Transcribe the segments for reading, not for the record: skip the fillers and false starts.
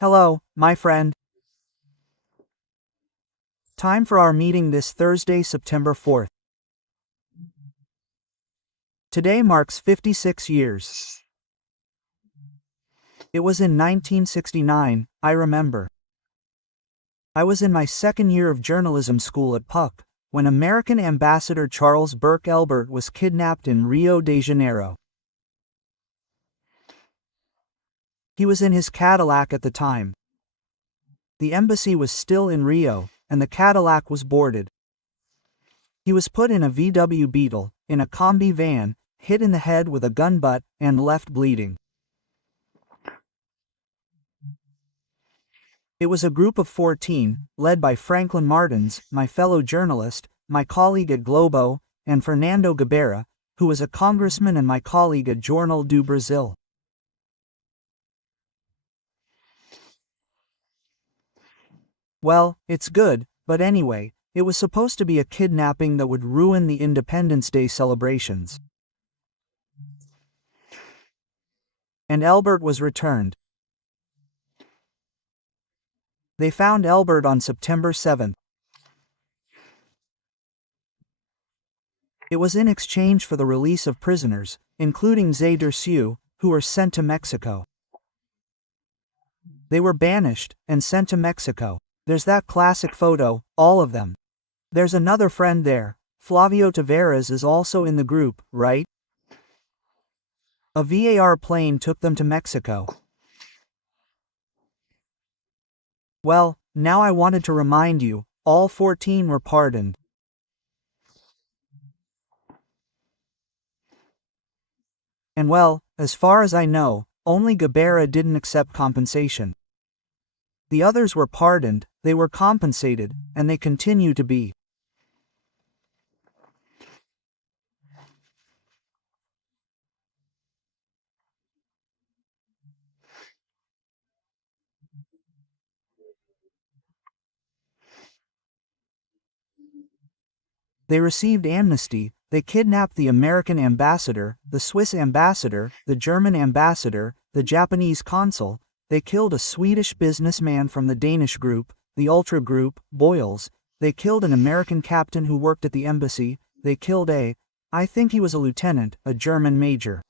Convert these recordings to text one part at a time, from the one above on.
Hello, my friend. Time for our meeting this Thursday, September 4th. Today marks 56 years. It was in 1969, I remember. I was in my second year of journalism school at PUC, when American Ambassador Charles Burke Elbert was kidnapped in Rio de Janeiro. He was in his Cadillac at the time. The embassy was still in Rio, and the Cadillac was boarded. He was put in a VW Beetle, in a combi van, hit in the head with a gun butt, and left bleeding. It was a group of 14, led by Franklin Martins, my fellow journalist, my colleague at Globo, and Fernando Gabeira, who was a congressman and my colleague at Jornal do Brasil. Well, it's good, but anyway, it was supposed to be a kidnapping that would ruin the Independence Day celebrations. And Elbert was returned. They found Elbert on September 7th. It was in exchange for the release of prisoners, including Zé Dirceu, who were sent to Mexico. They were banished and sent to Mexico. There's that classic photo, all of them. There's another friend there, Flavio Tavares is also in the group, right? A VAR plane took them to Mexico. Well, now I wanted to remind you, all 14 were pardoned. And well, as far as I know, only Gabeira didn't accept compensation. The others were pardoned, they were compensated, and they continue to be. They received amnesty, they kidnapped the American ambassador, the Swiss ambassador, the German ambassador, the Japanese consul, they killed a Swedish businessman from the Danish group, the Ultra group, Boyles, they killed an American captain who worked at the embassy, they killed I think he was a lieutenant, a German major.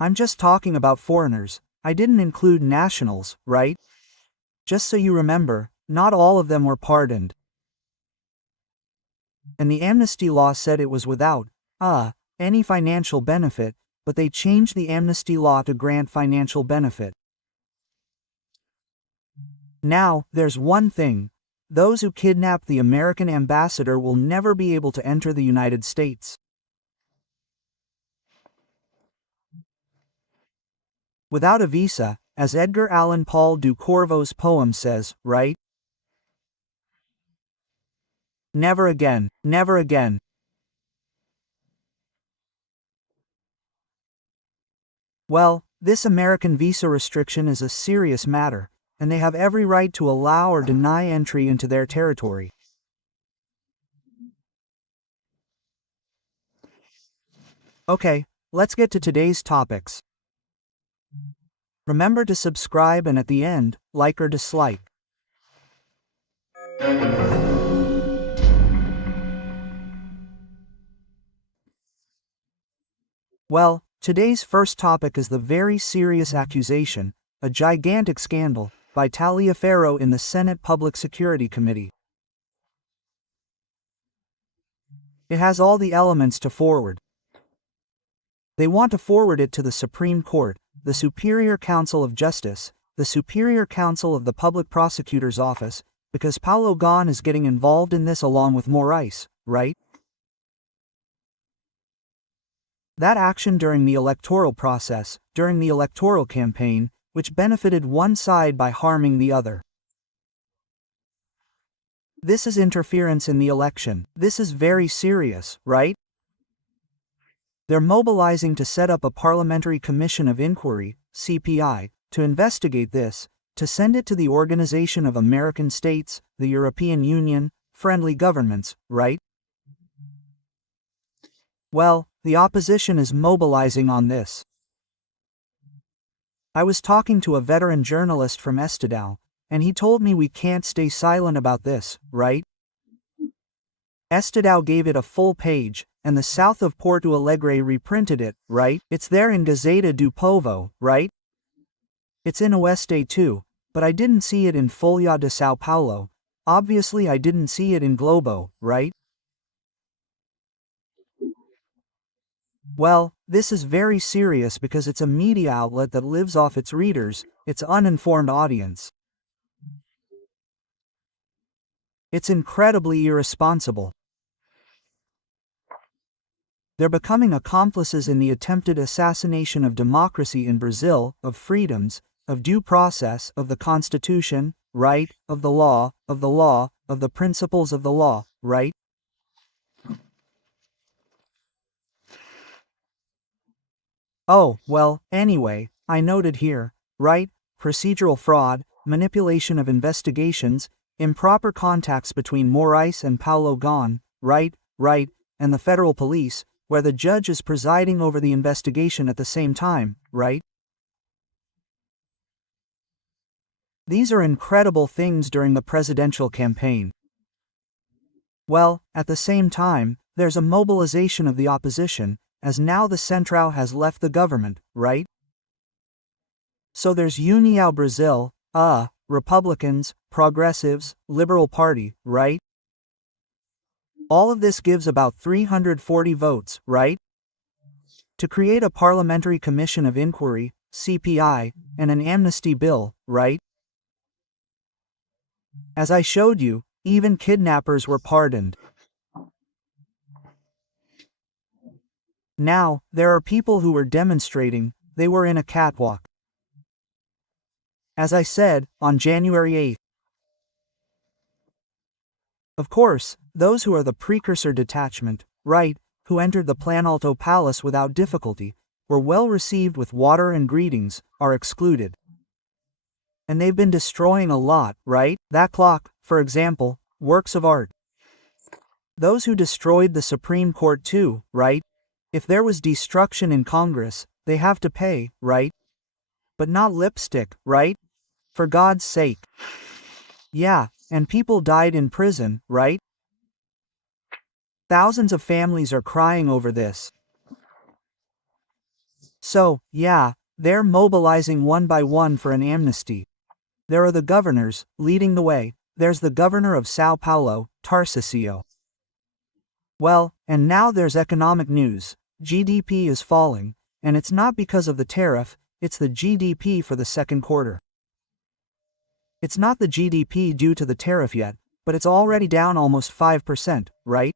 I'm just talking about foreigners, I didn't include nationals, right? Just so you remember, not all of them were pardoned. And the amnesty law said it was without, any financial benefit, but they changed the amnesty law to grant financial benefit. Now, there's one thing. Those who kidnapped the American ambassador will never be able to enter the United States. Without a visa, as Edgar Allan Poe do Corvo's poem says, right? Never again, never again. Well, this American visa restriction is a serious matter, and they have every right to allow or deny entry into their territory. Okay, let's get to today's topics. Remember to subscribe and at the end, like or dislike. Well, today's first topic is the very serious accusation, a gigantic scandal, by Tagliaferro in the Senate Public Security Committee. It has all the elements to forward. They want to forward it to the Supreme Court, the Superior Council of Justice, the Superior Council of the Public Prosecutor's Office, because Paulo Gon is getting involved in this along with Moraes, right? That action during the electoral process, during the electoral campaign, which benefited one side by harming the other. This is interference in the election. This is very serious, right? They're mobilizing to set up a Parliamentary Commission of Inquiry, CPI, to investigate this, To send it to the Organization of American States, the European Union, friendly governments, right? Well, the opposition is mobilizing on this. I was talking to a veteran journalist from Estadão, and he told me we can't stay silent about this, right? Estadão gave it a full page, and the south of Porto Alegre reprinted it, right? It's there in Gazeta do Povo, right? It's in Oeste too, but I didn't see it in Folha de São Paulo. Obviously I didn't see it in Globo, right? Well, this is very serious because it's a media outlet that lives off its readers, its uninformed audience. It's incredibly irresponsible. They're becoming accomplices in the attempted assassination of democracy in Brazil, of freedoms, of due process, of the Constitution, right, of the law, of the principles of the law, right? Oh, well, anyway, I noted here, right, procedural fraud, manipulation of investigations, improper contacts between Moraes and Paulo Gon, right, and the federal police, where the judge is presiding over the investigation at the same time, right? These are incredible things during the presidential campaign. Well, at the same time, there's a mobilization of the opposition, as now the Central has left the government, right? So there's União Brasil, Republicans, Progressives, Liberal Party, right? All of this gives about 340 votes, right? To create a Parliamentary Commission of Inquiry, CPI, and an amnesty bill, right? As I showed you, even kidnappers were pardoned. Now, there are people who were demonstrating, they were in a catwalk. As I said, on January 8th. Of course, those who are the precursor detachment, right, who entered the Planalto Palace without difficulty, were well received with water and greetings, are excluded. And they've been destroying a lot, right? That clock, for example, works of art. Those who destroyed the Supreme Court too, right? If there was destruction in Congress, they have to pay, right? But not lipstick, right? For God's sake. Yeah, and people died in prison, right? Thousands of families are crying over this. So, yeah, they're mobilizing one by one for an amnesty. There are the governors, leading the way. There's the governor of São Paulo, Tarcísio. Well, and now there's economic news. GDP is falling, and it's not because of the tariff, it's the GDP for the second quarter. It's not the GDP due to the tariff yet, but it's already down almost 5%, right?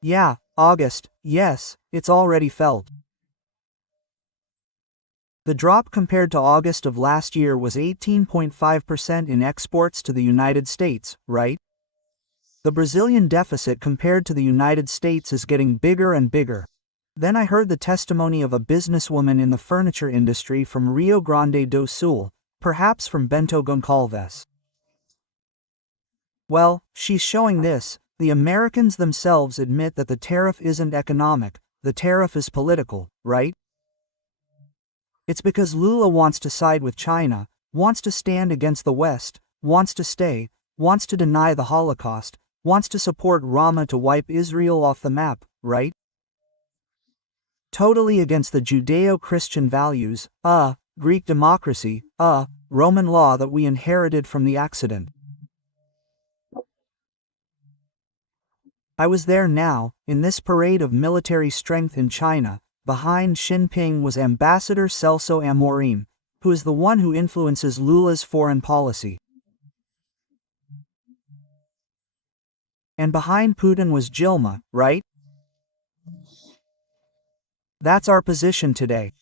Yeah, August, yes, it's already felt. The drop compared to August of last year was 18.5% in exports to the United States, right? The Brazilian deficit compared to the United States is getting bigger and bigger. Then I heard the testimony of a businesswoman in the furniture industry from Rio Grande do Sul, perhaps from Bento Gonçalves. Well, she's showing this: the Americans themselves admit that the tariff isn't economic, the tariff is political, right? It's because Lula wants to side with China, wants to stand against the West, wants to stay, wants to deny the Holocaust, wants to support Rama to wipe Israel off the map, right? Totally against the Judeo-Christian values, Greek democracy, Roman law that we inherited from the accident. I was there now, in this parade of military strength in China. Behind Xi Jinping was Ambassador Celso Amorim, who is the one who influences Lula's foreign policy. And behind Putin was Dilma, right? That's our position today.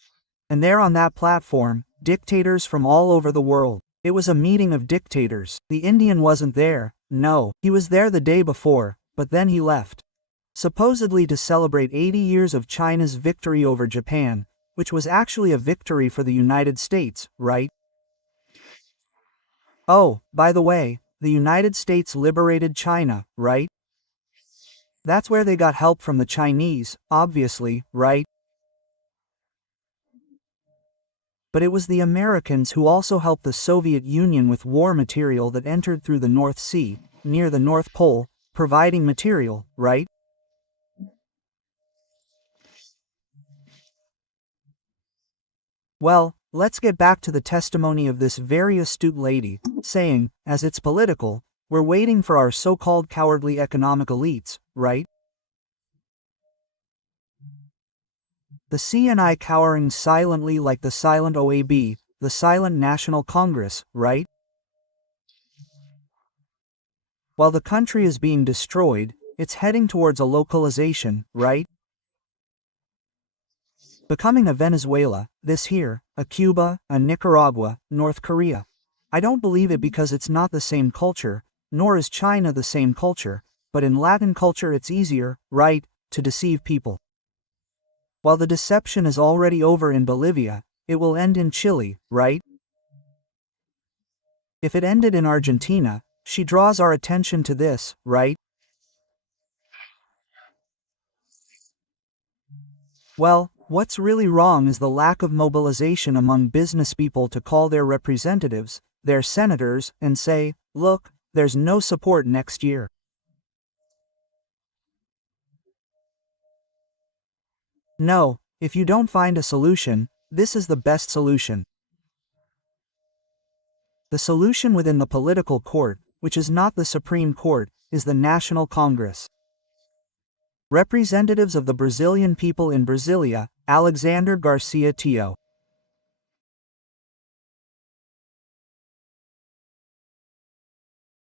And there on that platform, dictators from all over the world. It was a meeting of dictators. The Indian wasn't there, no, he was there the day before, but then he left. Supposedly to celebrate 80 years of China's victory over Japan, which was actually a victory for the United States, right? Oh, by the way, the United States liberated China, right? That's where they got help from the Chinese, obviously, right? But it was the Americans who also helped the Soviet Union with war material that entered through the North Sea, near the North Pole, providing material, right? Well, let's get back to the testimony of this very astute lady, saying, as it's political, we're waiting for our so-called cowardly economic elites, right? The CNI cowering silently like the silent OAB, the silent National Congress, right? While the country is being destroyed, it's heading towards a localization, right? Becoming a Venezuela, this here, a Cuba, a Nicaragua, North Korea. I don't believe it because it's not the same culture, nor is China the same culture, but in Latin culture it's easier, right, to deceive people. While the deception is already over in Bolivia, it will end in Chile, right? If it ended in Argentina, she draws our attention to this, right? Well, what's really wrong is the lack of mobilization among business people to call their representatives, their senators, and say, look, there's no support next year. No, if you don't find a solution, this is the best solution. The solution within the political court, which is not the Supreme Court, is the National Congress. Representatives of the Brazilian people in Brasilia, Alexandre Garcia.